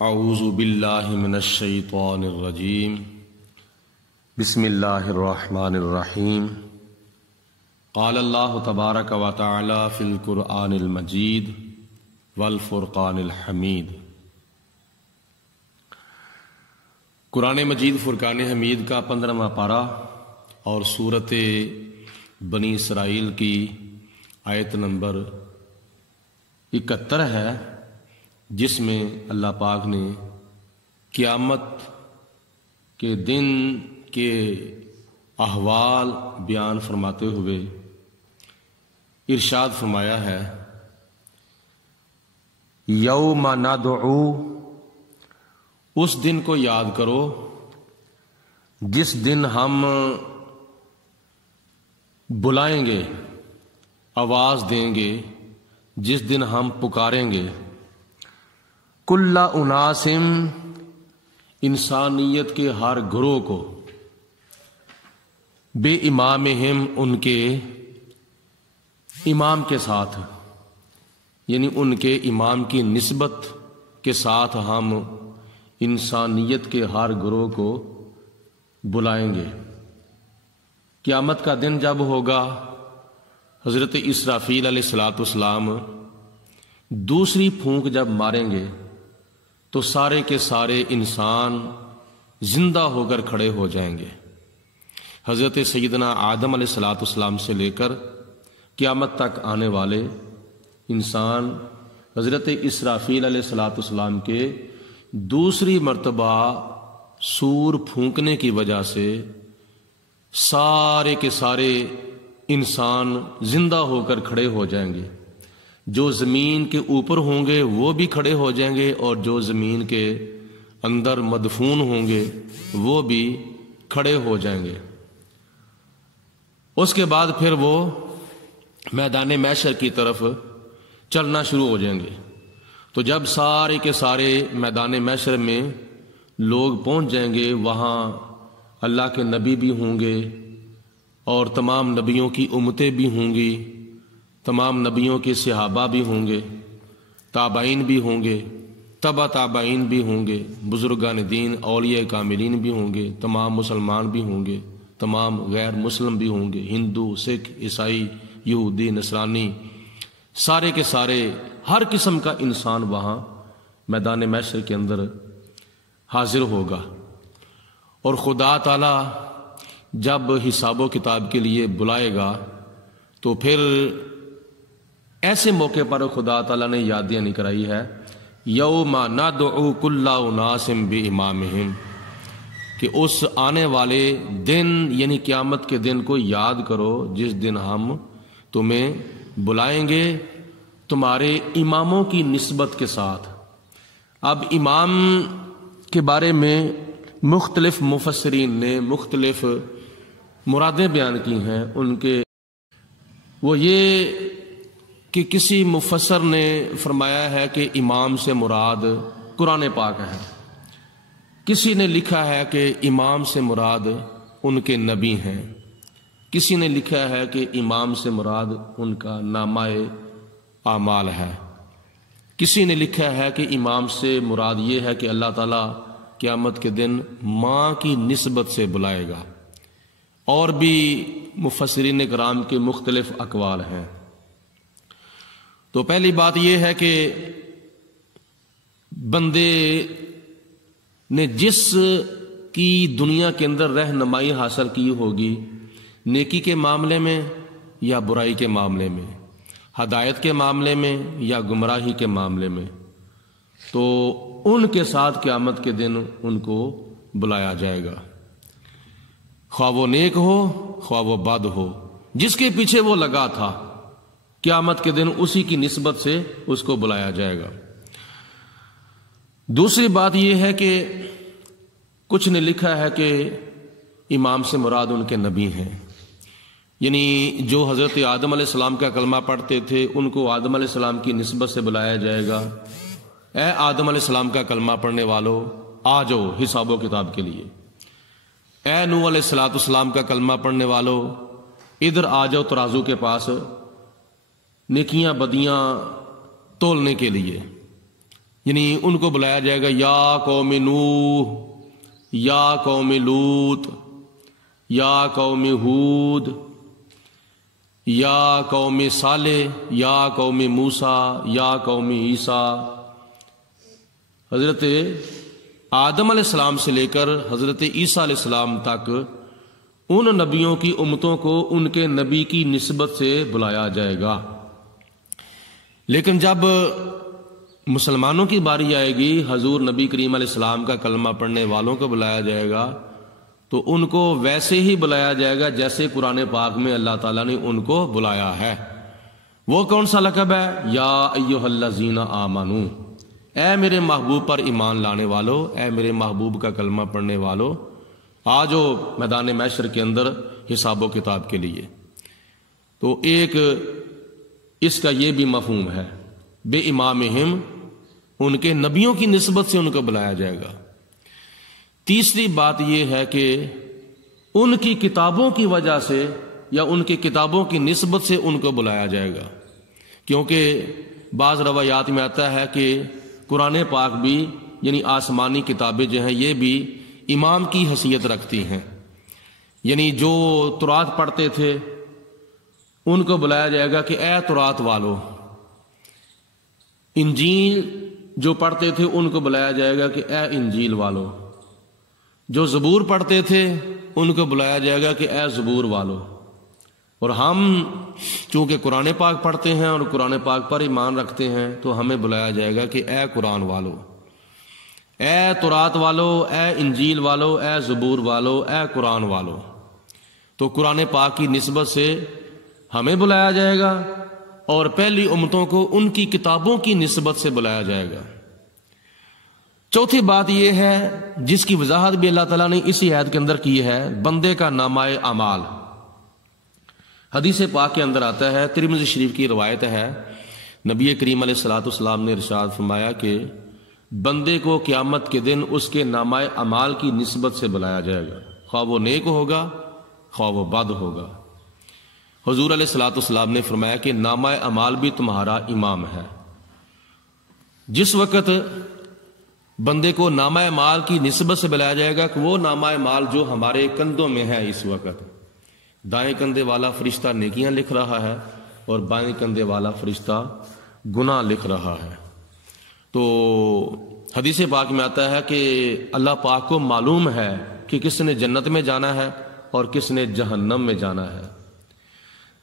اعوذ باللہ من الشیطان الرجیم بسم اللہ الرحمن الرحیم قال اللہ تبارک و تعالی فی القرآن المجید والفرقان الحمید۔ قرآن مجید فرقان حمید کا 15واں پارہ اور سورۃ بنی اسرائیل کی آیت نمبر 71 ہے، جس میں اللہ پاک نے قیامت کے دن کے احوال بیان فرماتے ہوئے ارشاد فرمایا ہے، یوم ندعو، اس دن کو یاد کرو جس دن ہم بلائیں گے، آواز دیں گے، جس دن ہم پکاریں گے، کل اناسم، انسانیت کے ہر گروہ کو، بے امامہم، ان کے امام کے ساتھ، یعنی ان کے امام کی نسبت کے ساتھ ہم انسانیت کے ہر گروہ کو بلائیں گے۔ قیامت کا دن جب ہوگا، حضرت اسرافیل علیہ السلام دوسری پھونک جب ماریں گے تو سارے کے سارے انسان زندہ ہو کر کھڑے ہو جائیں گے۔ حضرت سیدنا آدم علیہ السلام سے لے کر قیامت تک آنے والے انسان حضرت اسرافیل علیہ السلام کے دوسری مرتبہ سور پھونکنے کی وجہ سے سارے کے سارے انسان زندہ ہو کر کھڑے ہو جائیں گے۔ جو زمین کے اوپر ہوں گے وہ بھی کھڑے ہو جائیں گے، اور جو زمین کے اندر مدفون ہوں گے وہ بھی کھڑے ہو جائیں گے۔ اس کے بعد پھر وہ میدان محشر کی طرف چلنا شروع ہو جائیں گے۔ تو جب سارے کے سارے میدان محشر میں لوگ پہنچ جائیں گے، وہاں اللہ کے نبی بھی ہوں گے اور تمام نبیوں کی امتیں بھی ہوں گی، تمام نبیوں کے صحابہ بھی ہوں گے، تابعین بھی ہوں گے، تبع تابعین بھی ہوں گے، بزرگان دین اولیاء کاملین بھی ہوں گے، تمام مسلمان بھی ہوں گے، تمام غیر مسلم بھی ہوں گے، ہندو، سکھ، عیسائی، یہودی، نصرانی، سارے کے سارے ہر قسم کا انسان وہاں میدان محشر کے اندر حاضر ہوگا۔ اور خدا تعالی جب حساب و کتاب کے لیے بلائے گا تو پھر ایسے موقع پر خدا تعالیٰ نے یاد دہانی کرائی ہے، یوم ندعو کل اناس بامامہم، کہ اس آنے والے دن یعنی قیامت کے دن کو یاد کرو جس دن ہم تمہیں بلائیں گے تمہارے اماموں کی نسبت کے ساتھ۔ اب امام کے بارے میں مختلف مفسرین نے مختلف مرادیں بیان کی ہیں۔ ان کے وہ یہ کہ کسی مفسر نے فرمایا ہے کہ امام سے مراد قرآن پاک ہے، کسی نے لکھا ہے کہ امام سے مراد ان کے نبی ہیں، کسی نے لکھا ہے کہ امام سے مراد ان کا نامہ اعمال ہے، کسی نے لکھا ہے کہ امام سے مراد یہ ہے کہ اللہ تعالیٰ قیامت کے دن ماں کی نسبت سے بلائے گا۔ اور بھی مفسرین کرام کے مختلف اقوال ہیں۔ تو پہلی بات یہ ہے کہ بندے نے جس کی دنیا کے اندر رہنمائی حاصل کی ہوگی، نیکی کے معاملے میں یا برائی کے معاملے میں، ہدایت کے معاملے میں یا گمراہی کے معاملے میں، تو ان کے ساتھ قیامت کے دن ان کو بلایا جائے گا، خواہ وہ نیک ہو خواہ وہ بد ہو، جس کے پیچھے وہ لگا تھا قیامت کے دن اسی کی نسبت سے اس کو بلایا جائے گا۔ دوسری بات یہ ہے کہ کچھ نے لکھا ہے کہ امام سے مراد ان کے نبی ہیں، یعنی جو حضرت آدم علیہ السلام کا کلمہ پڑھتے تھے ان کو آدم علیہ السلام کی نسبت سے بلایا جائے گا، اے آدم علیہ السلام کا کلمہ پڑھنے والو آ جاؤ حساب و کتاب کے لیے، اے نوح علیہ السلام کا کلمہ پڑھنے والو ادھر آ جاؤ ترازو کے پاس نیکیاں بدیاں تولنے کے لیے، یعنی ان کو بلایا جائے گا یا قوم نوح، یا قوم لوط، یا قوم ہود، یا قوم صالح، یا قوم موسیٰ، یا قوم عیسیٰ۔ حضرت آدم علیہ السلام سے لے کر حضرت عیسیٰ علیہ السلام تک ان نبیوں کی امتوں کو ان کے نبی کی نسبت سے بلایا جائے گا۔ لیکن جب مسلمانوں کی باری آئے گی، حضور نبی کریم علیہ السلام کا کلمہ پڑھنے والوں کو بلایا جائے گا، تو ان کو ویسے ہی بلایا جائے گا جیسے قرآن پاک میں اللہ تعالیٰ نے ان کو بلایا ہے۔ وہ کون سا لقب ہے؟ یا ایھا الذین آمنو، اے میرے محبوب پر ایمان لانے والو، اے میرے محبوب کا کلمہ پڑھنے والو، آ جاؤ میدان محشر کے اندر حساب و کتاب کے لیے۔ تو ایک اس کا یہ بھی مفہوم ہے، بے امامہم، ان کے نبیوں کی نسبت سے ان کو بلایا جائے گا۔ تیسری بات یہ ہے کہ ان کی کتابوں کی وجہ سے یا ان کی کتابوں کی نسبت سے ان کو بلایا جائے گا، کیونکہ بعض روایات میں آتا ہے کہ قرآن پاک بھی یعنی آسمانی کتابیں جو ہیں یہ بھی امام کی حیثیت رکھتی ہیں، یعنی جو تورات پڑھتے تھے ان کو بلایا جائے گا کہ اے تورات والو، انجیل جو پڑھتے تھے ان کو بلایا جائے گا کہ اے انجیل والو، جو زبور پڑھتے تھے ان کو بلایا جائے گا کہ اے زبور والو۔ اور ہم چونکہ قرآن پاک پڑھتے ہیں اور قرآن پاک پر ایمان رکھتے ہیں تو ہمیں بلایا جائے گا کہ اے قرآن والو، اے تورات والو، اے انجیل والو، اے زبور والو، اے قرآن والو۔ تو قرآن پاک کی نسبت سے ہمیں بلایا جائے گا اور پہلی امتوں کو ان کی کتابوں کی نسبت سے بلایا جائے گا۔ چوتھی بات یہ ہے جس کی وضاحت بھی اللہ تعالیٰ نے اسی آیت کے اندر کی ہے، بندے کا نامہ اعمال۔ حدیث پاک کے اندر آتا ہے، ترمذی شریف کی روایت ہے، نبی کریم علیہ الصلوۃ والسلام نے ارشاد فرمایا کہ بندے کو قیامت کے دن اس کے نامہ اعمال کی نسبت سے بلایا جائے گا، خواہ وہ نیک ہوگا خواہ وہ بد ہوگا۔ حضور علیہ الصلوۃ والسلام نے فرمایا کہ نامہ اعمال بھی تمہارا امام ہے۔ جس وقت بندے کو نامہ اعمال کی نسبت سے بلایا جائے گا کہ وہ نامہ اعمال جو ہمارے کندھوں میں ہے، اس وقت دائیں کندھے والا فرشتہ نیکیاں لکھ رہا ہے اور بائیں کندھے والا فرشتہ گناہ لکھ رہا ہے۔ تو حدیث پاک میں آتا ہے کہ اللہ پاک کو معلوم ہے کہ کس نے جنت میں جانا ہے اور کس نے جہنم میں جانا ہے۔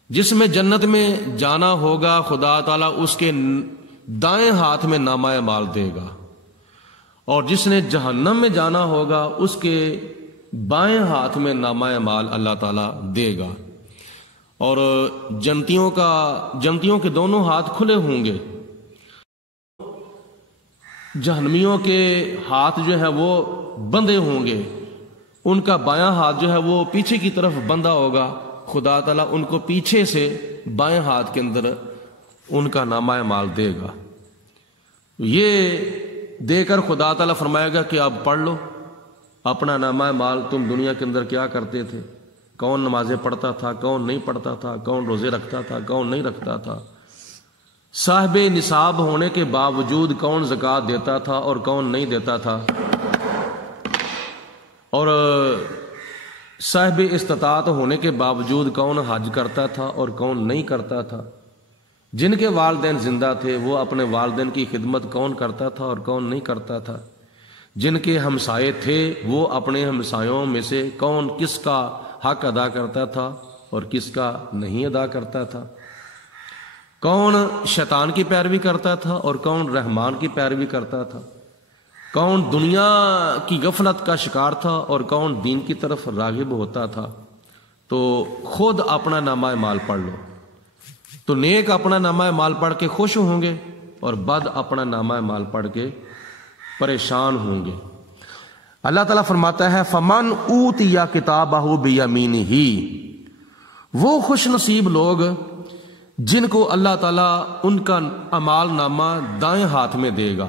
جس میں جنت میں جانا ہوگا خدا تعالیٰ اس کے دائیں ہاتھ میں نامہ اعمال دے گا، اور جس نے جہنم میں جانا ہوگا اس کے بائیں ہاتھ میں نامہ اعمال اللہ تعالیٰ دے گا۔ اور جنتیوں کے دونوں ہاتھ کھلے ہوں گے، جہنمیوں کے ہاتھ جو ہے وہ بندھے ہوں گے، ان کا بایاں ہاتھ جو ہے وہ پیچھے کی طرف بندھا ہوگا، خدا تعالیٰ ان کو پیچھے سے بائیں ہاتھ کے اندر ان کا نامہ اعمال دے گا۔ یہ دے کر خدا تعالیٰ فرمائے گا کہ اب پڑھ لو اپنا نامہ اعمال، تم دنیا کے اندر کیا کرتے تھے، کون نمازیں پڑھتا تھا، کون نہیں پڑھتا تھا، کون روزے رکھتا تھا، کون نہیں رکھتا تھا، صاحب نصاب ہونے کے باوجود کون زکوٰۃ دیتا تھا اور کون نہیں دیتا تھا، اور صاحب استطاعت ہونے کے باوجود کون حج کرتا تھا اور کون نہیں کرتا تھا، جن کے والدین زندہ تھے وہ اپنے والدین کی خدمت کون کرتا تھا اور کون نہیں کرتا تھا، جن کے ہمسائے تھے وہ اپنے ہمسایوں میں سے کون کس کا حق ادا کرتا تھا اور کس کا نہیں ادا کرتا تھا، کون شیطان کی پیروی کرتا تھا اور کون رحمان کی پیروی کرتا تھا، کون دنیا کی غفلت کا شکار تھا اور کون دین کی طرف راغب ہوتا تھا۔ تو خود اپنا نامہ اعمال پڑھ لو، تو نیک اپنا نامہ اعمال پڑھ کے خوش ہوں گے اور بد اپنا نامہ اعمال پڑھ کے پریشان ہوں گے۔ اللہ تعالیٰ فرماتا ہے فمن اوتی کتابہ بیمینہ، وہ خوش نصیب لوگ جن کو اللہ تعالیٰ ان کا اعمال نامہ دائیں ہاتھ میں دے گا،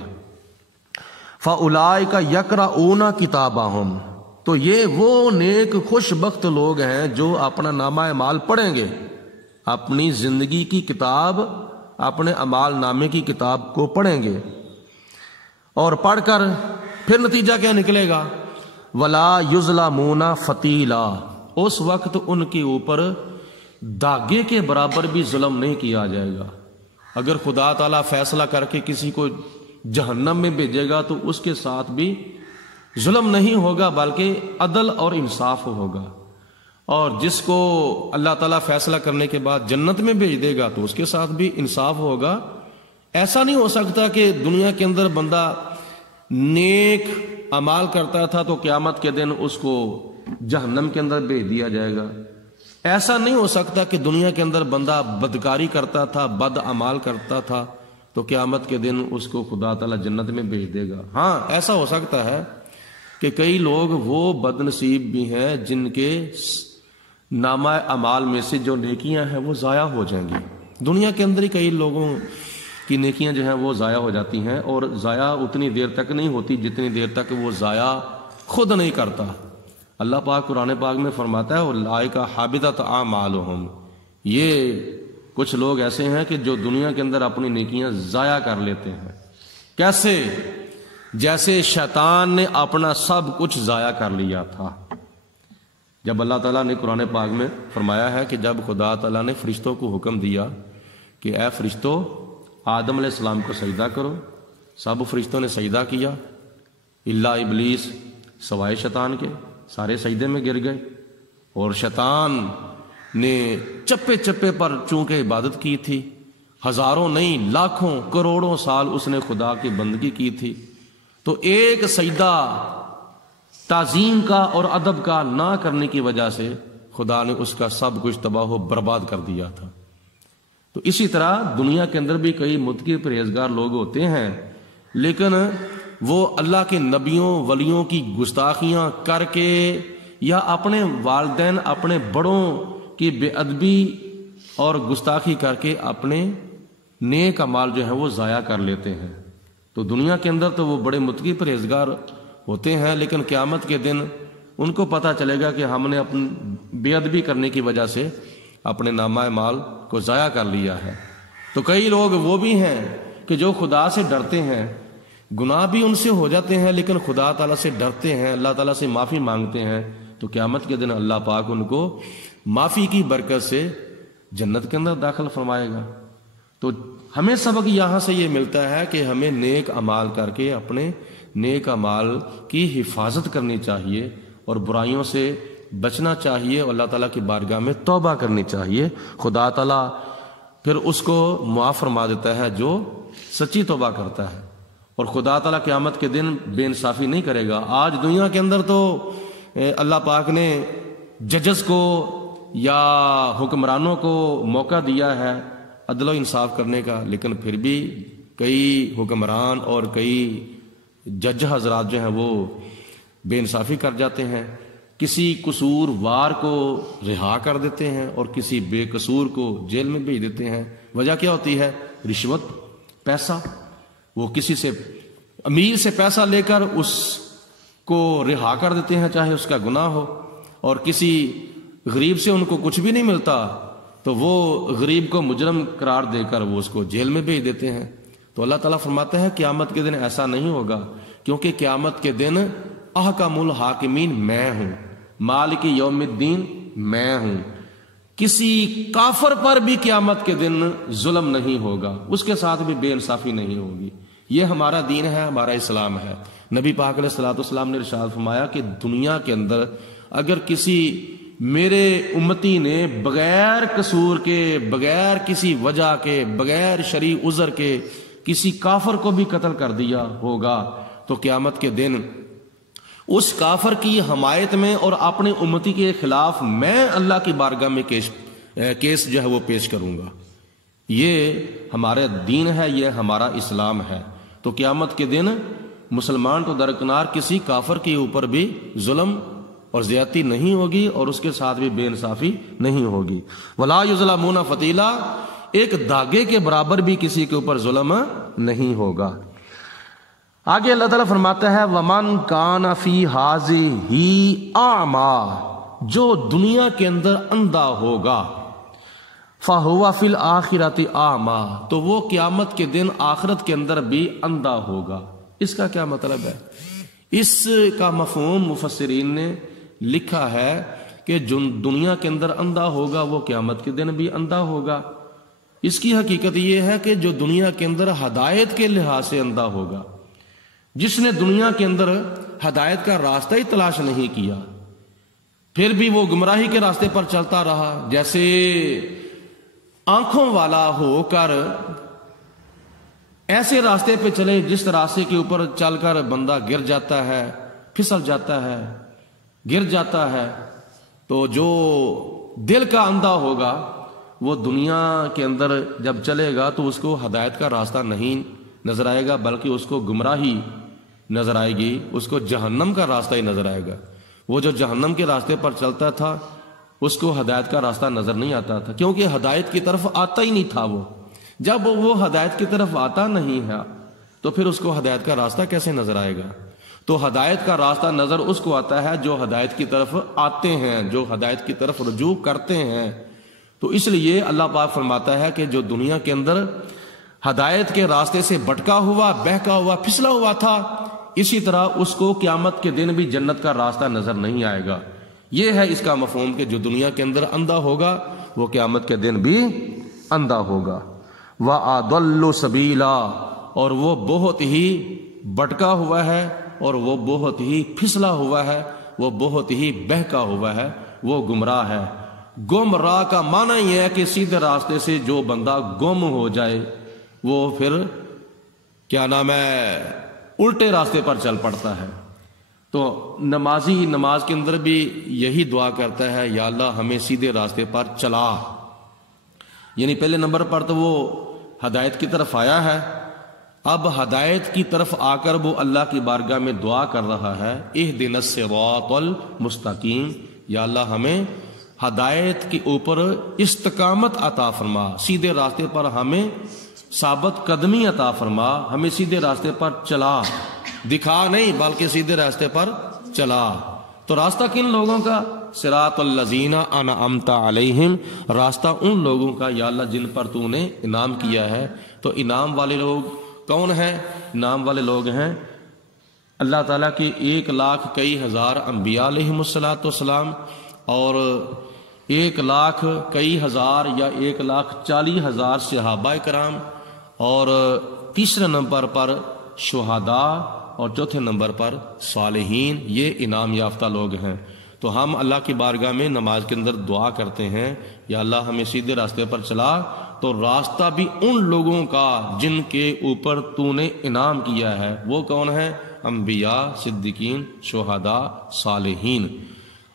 فَأُولَئِكَ يَقْرَؤُونَ کتابہم، تو یہ وہ نیک خوش بخت لوگ ہیں جو اپنا نامہ اعمال پڑھیں گے، اپنی زندگی کی کتاب، اپنے اعمال نامے کی کتاب کو پڑھیں گے۔ اور پڑھ کر پھر نتیجہ کیا نکلے گا؟ ولا یظلمون فتیلا، اس وقت ان کے اوپر داغے کے برابر بھی ظلم نہیں کیا جائے گا۔ اگر خدا تعالیٰ فیصلہ کر کے کسی کو جہنم میں بھیجے گا تو اس کے ساتھ بھی ظلم نہیں ہوگا، بلکہ عدل اور انصاف ہوگا۔ اور جس کو اللہ تعالیٰ فیصلہ کرنے کے بعد جنت میں بھیج دے گا تو اس کے ساتھ بھی انصاف ہوگا۔ ایسا نہیں ہو سکتا کہ دنیا کے اندر بندہ نیک اعمال کرتا تھا تو قیامت کے دن اس کو جہنم کے اندر بھیج دیا جائے گا۔ ایسا نہیں ہو سکتا کہ دنیا کے اندر بندہ بدکاری کرتا تھا، بد اعمال کرتا تھا تو قیامت کے دن اس کو خدا تعالیٰ جنت میں بھیج دے گا۔ ہاں ایسا ہو سکتا ہے کہ کئی لوگ وہ بد نصیب بھی ہیں جن کے نامہ اعمال میں سے جو نیکیاں ہیں وہ ضائع ہو جائیں گی۔ دنیا کے اندر ہی کئی لوگوں کی نیکیاں جو ہیں وہ ضائع ہو جاتی ہیں، اور ضائع اتنی دیر تک نہیں ہوتی جتنی دیر تک وہ ضائع خود نہیں کرتا۔ اللہ پاک قرآن پاک میں فرماتا ہے اولئک حبطت اعمالہم، یہ کچھ لوگ ایسے ہیں کہ جو دنیا کے اندر اپنی نیکیاں ضائع کر لیتے ہیں۔ کیسے؟ جیسے شیطان نے اپنا سب کچھ ضائع کر لیا تھا۔ جب اللہ تعالیٰ نے قرآن پاک میں فرمایا ہے کہ جب خدا تعالیٰ نے فرشتوں کو حکم دیا کہ اے فرشتوں آدم علیہ السلام کو سجدہ کرو، سب فرشتوں نے سجدہ کیا الا ابلیس، سوائے شیطان کے، سارے سجدے میں گر گئے۔ اور شیطان نے چپے چپے پر چونکہ عبادت کی تھی، ہزاروں نہیں لاکھوں کروڑوں سال اس نے خدا کی بندگی کی تھی، تو ایک سجدہ تعظیم کا اور ادب کا نہ کرنے کی وجہ سے خدا نے اس کا سب کچھ تباہ و برباد کر دیا تھا۔ تو اسی طرح دنیا کے اندر بھی کئی متقی پرہیزگار لوگ ہوتے ہیں، لیکن وہ اللہ کے نبیوں ولیوں کی گستاخیاں کر کے یا اپنے والدین اپنے بڑوں کی بے ادبی اور گستاخی کر کے اپنے نیک اعمال جو ہیں وہ ضائع کر لیتے ہیں۔ تو دنیا کے اندر تو وہ بڑے متقی پرہیزگار ہوتے ہیں، لیکن قیامت کے دن ان کو پتہ چلے گا کہ ہم نے اپنی بے ادبی کرنے کی وجہ سے اپنے نامہ اعمال کو ضائع کر لیا ہے۔ تو کئی لوگ وہ بھی ہیں کہ جو خدا سے ڈرتے ہیں، گناہ بھی ان سے ہو جاتے ہیں لیکن خدا تعالیٰ سے ڈرتے ہیں، اللہ تعالیٰ سے معافی مانگتے ہیں، تو قیامت کے دن اللہ پاک ان کو معافی کی برکت سے جنت کے اندر داخل فرمائے گا۔ تو ہمیں سبق یہاں سے یہ ملتا ہے کہ ہمیں نیک اعمال کر کے اپنے نیک اعمال کی حفاظت کرنی چاہیے اور برائیوں سے بچنا چاہیے، اور اللہ تعالیٰ کی بارگاہ میں توبہ کرنی چاہیے۔ خدا تعالیٰ پھر اس کو معاف فرما دیتا ہے جو سچی توبہ کرتا ہے، اور خدا تعالیٰ قیامت کے دن بے انصافی نہیں کرے گا۔ آج دنیا کے اندر تو اللہ پاک نے ججز کو یا حکمرانوں کو موقع دیا ہے عدل و انصاف کرنے کا، لیکن پھر بھی کئی حکمران اور کئی جج حضرات جو ہیں وہ بے انصافی کر جاتے ہیں، کسی قصور وار کو رہا کر دیتے ہیں اور کسی بے قصور کو جیل میں بھیج دیتے ہیں۔ وجہ کیا ہوتی ہے؟ رشوت، پیسہ۔ وہ کسی سے امیر سے پیسہ لے کر اس کو رہا کر دیتے ہیں چاہے اس کا گناہ ہو، اور کسی غریب سے ان کو کچھ بھی نہیں ملتا تو وہ غریب کو مجرم قرار دے کر وہ اس کو جیل میں بھیج دیتے ہیں۔ تو اللہ تعالیٰ فرماتا ہے قیامت کے دن ایسا نہیں ہوگا، کیونکہ قیامت کے دن احکم الحاکمین میں ہوں، مالک یوم الدین میں ہوں۔ کسی کافر پر بھی قیامت کے دن ظلم نہیں ہوگا، اس کے ساتھ بھی بے انصافی نہیں ہوگی۔ یہ ہمارا دین ہے، ہمارا اسلام ہے۔ نبی پاک علیہ الصلوۃ والسلام نے ارشاد فرمایا کہ دنیا کے اندر اگر کسی میرے امتی نے بغیر قصور کے، بغیر کسی وجہ کے، بغیر شرعی عذر کے کسی کافر کو بھی قتل کر دیا ہوگا تو قیامت کے دن اس کافر کی حمایت میں اور اپنے امتی کے خلاف میں اللہ کی بارگاہ میں کیس جو ہے وہ پیش کروں گا۔ یہ ہمارا دین ہے، یہ ہمارا اسلام ہے۔ تو قیامت کے دن مسلمان تو درکنار کسی کافر کے اوپر بھی ظلم اور زیادتی نہیں ہوگی اور اس کے ساتھ بھی بے انصافی نہیں ہوگی۔ ولا یظلمون فتیلا، ایک دھاگے کے برابر بھی کسی کے اوپر ظلم نہیں ہوگا۔ آگے اللہ تعالیٰ فرماتا ہے وَمَنْ كَانَ فِي هَٰذِهِ أَعْمَىٰ، جو دنیا کے اندر اندھا ہوگا، فَهُوَ فِي الْآخِرَةِ أَعْمَىٰ، تو وہ قیامت کے دن آخرت کے اندر بھی اندھا ہوگا۔ اس کا کیا مطلب ہے؟ اس کا مفہوم مفسرین نے لکھا ہے کہ جو دنیا کے اندر اندھا ہوگا وہ قیامت کے دن بھی اندھا ہوگا۔ اس کی حقیقت یہ ہے کہ جو دنیا کے اندر ہدایت کے لحاظ سے اندھا ہوگا، جس نے دنیا کے اندر ہدایت کا راستہ ہی تلاش نہیں کیا، پھر بھی وہ گمراہی کے راستے پر چلتا رہا، جیسے آنکھوں والا ہو کر ایسے راستے پہ چلے جس راستے کے اوپر چل کر بندہ گر جاتا ہے، پھسل جاتا ہے، گر جاتا ہے، تو جو دل کا اندھا ہوگا وہ دنیا کے اندر جب چلے گا تو اس کو ہدایت کا راستہ نہیں نظر آئے گا، بلکہ اس کو گمراہی نظر آئے گی، اس کو جہنم کا راستہ ہی نظر آئے گا۔ وہ جو جہنم کے راستے پر چلتا تھا اس کو ہدایت کا راستہ نظر نہیں آتا تھا، کیونکہ ہدایت کی طرف آتا ہی نہیں تھا۔ وہ جب وہ ہدایت کی طرف آتا نہیں ہے تو پھر اس کو ہدایت کا راستہ کیسے نظر آئے گا؟ تو ہدایت کا راستہ نظر اس کو آتا ہے جو ہدایت کی طرف آتے ہیں، جو ہدایت کی طرف رجوع کرتے ہیں۔ تو اس لیے اللہ پاک فرماتا ہے کہ جو دنیا کے اندر ہدایت کے راستے سے بھٹکا ہوا، بہکا ہوا، پھسلا ہوا تھا، اسی طرح اس کو قیامت کے دن بھی جنت کا راستہ نظر نہیں آئے گا۔ یہ ہے اس کا مفہوم کہ جو دنیا کے اندر اندھا ہوگا وہ قیامت کے دن بھی اندھا ہوگا۔ وَأَضَلُّ سَبِيلًا، اور وہ بہت ہی بھٹکا ہوا ہے، اور وہ بہت ہی پھسلا ہوا ہے، وہ بہت ہی بہکا ہوا ہے، وہ گمراہ ہے۔ گمراہ کا معنی یہ ہے کہ سیدھے راستے سے جو بندہ گم ہو جائے وہ پھر کیا نام ہے الٹے راستے پر چل پڑتا ہے۔ تو نمازی نماز کے اندر بھی یہی دعا کرتا ہے، یا اللہ ہمیں سیدھے راستے پر چلا۔ یعنی پہلے نمبر پر تو وہ ہدایت کی طرف آیا ہے، اب ہدایت کی طرف آ کر وہ اللہ کی بارگاہ میں دعا کر رہا ہے، اہدنا الصراط المستقیم، یا اللہ ہمیں ہدایت کے اوپر استقامت عطا فرما، سیدھے راستے پر ہمیں ثابت قدمی عطا فرما، ہمیں سیدھے راستے پر چلا، دکھا نہیں بلکہ سیدھے راستے پر چلا۔ تو راستہ کن لوگوں کا؟ صراط الذین انعمت علیہم، راستہ ان لوگوں کا یا اللہ جن پر تو نے انعام کیا ہے۔ تو انعام والے لوگ کون ہیں؟ انعام والے لوگ ہیں اللہ تعالیٰ کے 1,00,000 انبیاء علیہم السلام، اور 1,00,000 یا 1,40,000 صحابہ کرام، اور تیسرے نمبر پر شہداء، اور چوتھے نمبر پر صالحین۔ یہ انعام یافتہ لوگ ہیں۔ تو ہم اللہ کی بارگاہ میں نماز کے اندر دعا کرتے ہیں، یا اللہ ہمیں سیدھے راستے پر چلا۔ تو راستہ بھی ان لوگوں کا جن کے اوپر تو نے انعام کیا ہے، وہ کون ہے؟ انبیاء، صدیقین، شہداء، صالحین۔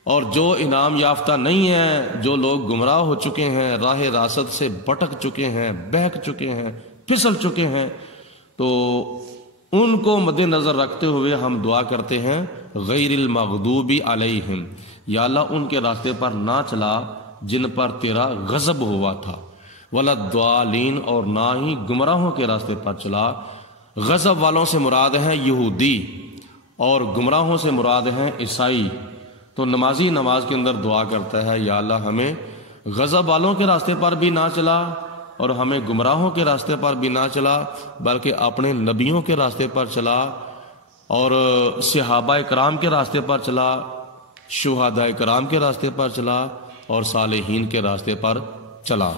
اور جو انعام یافتہ نہیں ہیں، جو لوگ گمراہ ہو چکے ہیں، راہ راست سے بھٹک چکے ہیں، بہک چکے ہیں، پھسل چکے ہیں، تو ان کو مد نظر رکھتے ہوئے ہم دعا کرتے ہیں غیر المغضوب علیہم، یا اللہ ان کے راستے پر نہ چلا جن پر تیرا غضب ہوا تھا، ولا الضالین، اور نہ ہی گمراہوں کے راستے پر چلا۔ غضب والوں سے مراد ہیں یہودی، اور گمراہوں سے مراد ہیں عیسائی۔ تو نمازی نماز کے اندر دعا کرتا ہے، یا اللہ ہمیں غضب والوں کے راستے پر بھی نہ چلا، اور ہمیں گمراہوں کے راستے پر بھی نہ چلا، بلکہ اپنے نبیوں کے راستے پر چلا، اور صحابہ کرام کے راستے پر چلا، شہداء کرام کے راستے پر چلا، اور صالحین کے راستے پر چلا۔